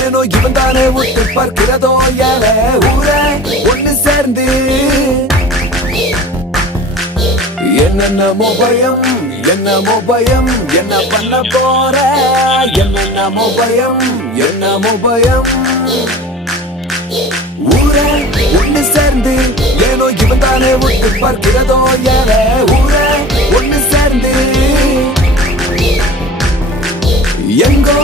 ஏனோ இவன் தானே விட்டு பார்க்கிறதோ ஏல ஊரே ஒண்ணு சேர்ந்து என்னென்னமோ பயம் என்னமோ பயம் என்ன பண்ண போற என்னென்னமோ பயம் என்னமோ பயம் ஊரே ஒண்ணு சேர்ந்து ஏனோ இவன் தானே விட்டு பார்க்கிறதோ ஏல ஊரே ஒண்ணு சேர்ந்து எங்கோ